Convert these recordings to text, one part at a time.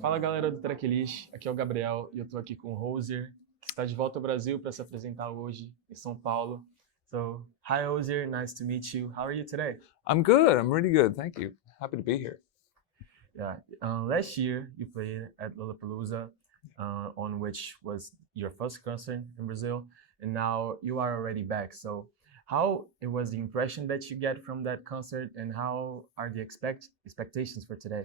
Fala galera do Tracklist, aqui é o Gabriel e eu tô aqui com o Hozier, que está de volta ao Brasil para se apresentar hoje em São Paulo. So, hi Hozier, nice to meet you. How are you today? I'm good. I'm really good. Thank you. Happy to be here. Yeah, last year you played at Lolla Brasil, on which was your first concert in Brazil, and now you are already back. So, how it was the impression that you get from that concert, and how are the expectations for today?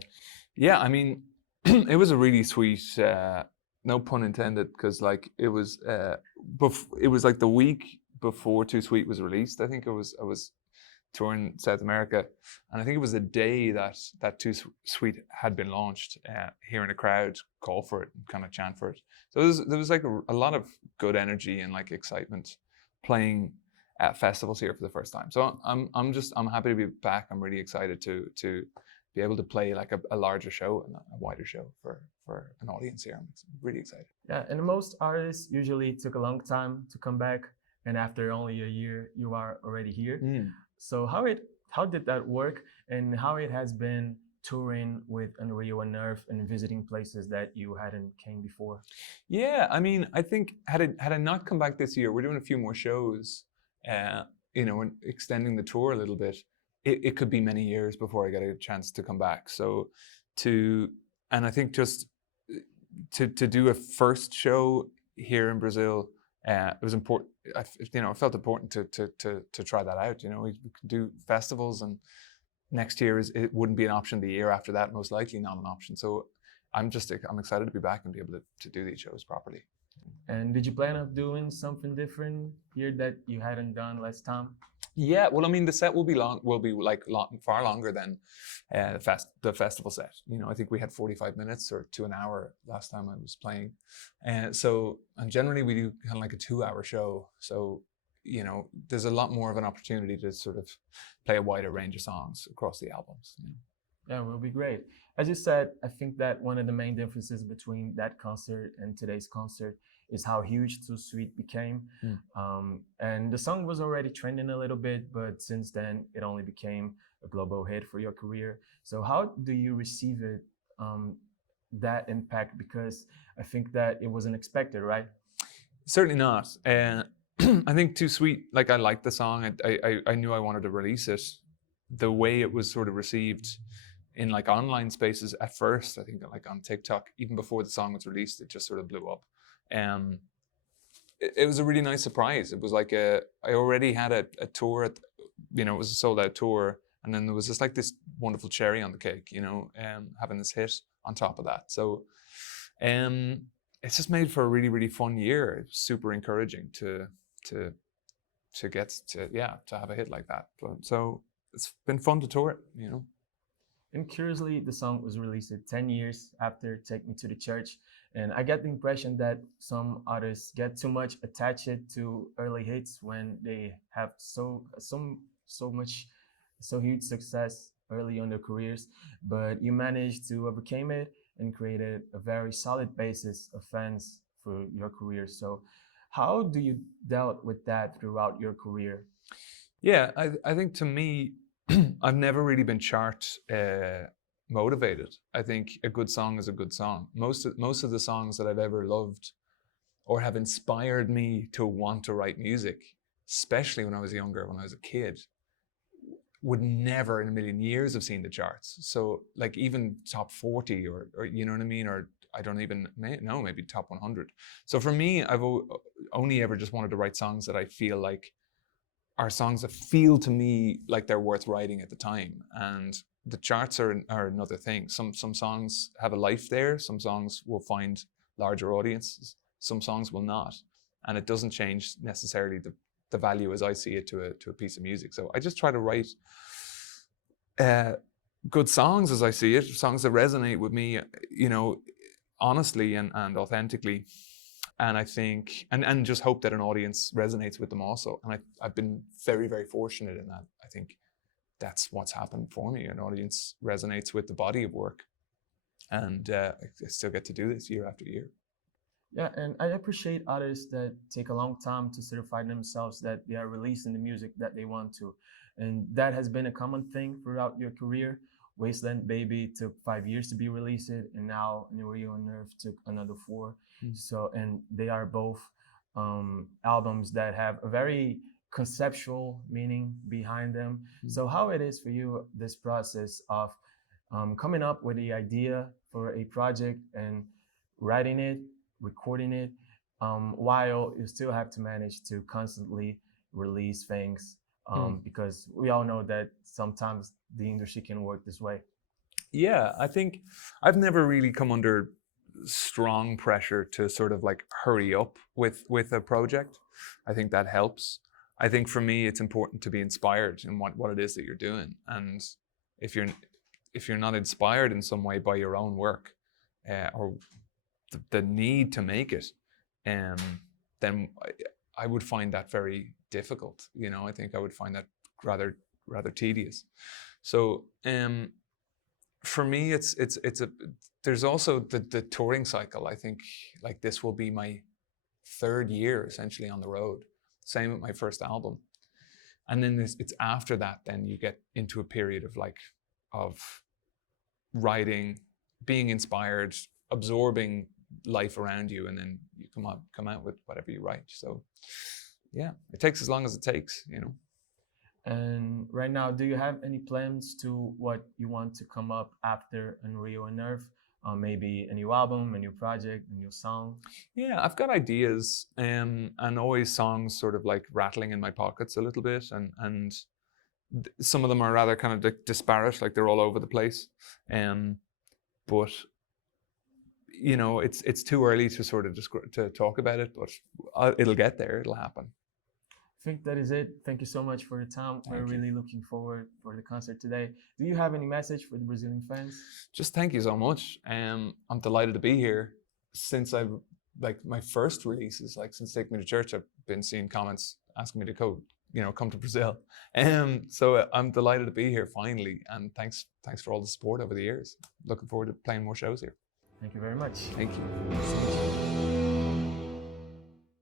Yeah, I mean, it was a really sweet, no pun intended, because like it was like the week before Too Sweet was released. I think I was touring South America, and I think it was the day that Too Sweet had been launched. Hearing a crowd call for it and kind of chant for it, so there was like a lot of good energy and like excitement playing at festivals here for the first time. So I'm happy to be back. I'm really excited to be able to play like a larger show and a wider show for an audience here. I'm really excited. Yeah, and most artists usually took a long time to come back, and after only a year, you are already here. So how did that work, and how it has been touring with Unreal Unearth and visiting places that you hadn't came before? Yeah, I mean, I think had I not come back this year, we're doing a few more shows, and extending the tour a little bit. It could be many years before I get a chance to come back. So and I think just to do a first show here in Brazil, it was important. I felt important to try that out. We could do festivals, and next year it wouldn't be an option. The year after that, most likely not an option. So I'm excited to be back and be able to do these shows properly. And did you plan on doing something different here that you hadn't done last time? Yeah, well, I mean, the set will be far longer than the festival set. I think we had 45 minutes or to an hour last time I was playing, and generally we do kind of like a 2-hour show. So there's a lot more of an opportunity to sort of play a wider range of songs across the albums. Yeah, it will be great. As you said, I think that one of the main differences between that concert and today's concert is how huge Too Sweet became. And the song was already trending a little bit, but since then it only became a global hit for your career. So how do you receive it, that impact? Because I think that it wasn't expected, right? Certainly not. I think Too Sweet, like I liked the song. I knew I wanted to release it. The way it was sort of received in like online spaces at first, I think like on TikTok, even before the song was released, it just sort of blew up. It was a really nice surprise. It was like I already had a tour it was a sold out tour, and then there was just like this wonderful cherry on the cake, having this hit on top of that. So it's just made for a really, really fun year. It's super encouraging to get to have a hit like that. So it's been fun to tour it. And curiously, the song was released 10 years after Take Me to the Church. And I get the impression that some artists get too much attached to early hits when they have so huge success early on their careers. But you managed to overcome it and created a very solid basis of fans for your career. So how do you dealt with that throughout your career? Yeah, I think to me, I've never really been chart motivated. I think a good song is a good song. Most of the songs that I've ever loved or have inspired me to want to write music, especially when I was younger, when I was a kid, would never in a million years have seen the charts. So like even top 40 or you know what I mean? Or I don't even know, maybe top 100. So for me, I've only ever just wanted to write songs that I feel like are songs that feel to me like they're worth writing at the time. And the charts are another thing. Some songs have a life there. Some songs will find larger audiences. Some songs will not. And it doesn't change necessarily the value as I see it to a piece of music. So I just try to write good songs as I see it, songs that resonate with me, honestly and authentically. And I think, and just hope that an audience resonates with them also. And I've been very, very fortunate in that. I think that's what's happened for me. An audience resonates with the body of work. And I still get to do this year after year. Yeah, and I appreciate artists that take a long time to certify themselves that they are releasing the music that they want to. And that has been a common thing throughout your career. Wasteland Baby took 5 years to be released, and now Unreal Unearth took another 4. So, and they are both albums that have a very conceptual meaning behind them. So how it is for you, this process of coming up with the idea for a project and writing it, recording it, while you still have to manage to constantly release things, because we all know that sometimes the industry can work this way. Yeah, I think I've never really come under strong pressure to sort of like hurry up with a project. I think that helps. I think for me, it's important to be inspired in what it is that you're doing. And if you're not inspired in some way by your own work, or the need to make it, then I would find that very difficult. You know, I think I would find that rather tedious. So for me, there's also the touring cycle. I think like this will be my 3rd year essentially on the road. Same with my first album. And then it's after that, then you get into a period of writing, being inspired, absorbing life around you, and then you come out with whatever you write. So yeah, it takes as long as it takes, you know. And right now, do you have any plans to what you want to come up after Unreal Unearth? Maybe a new album, a new project, a new song? Yeah, I've got ideas, and always songs sort of like rattling in my pockets a little bit, and some of them are rather kind of disparate, like they're all over the place. But you know, it's too early to sort of to talk about it, but it'll get there. It'll happen. I think that is it. Thank you so much for your time. We're really looking forward for the concert today. Do you have any message for the Brazilian fans? Just thank you so much. I'm delighted to be here. Since I've my first releases, since Take Me to Church, I've been seeing comments asking me to come to Brazil. So I'm delighted to be here finally, and thanks for all the support over the years. Looking forward to playing more shows here. Thank you very much. Thank you.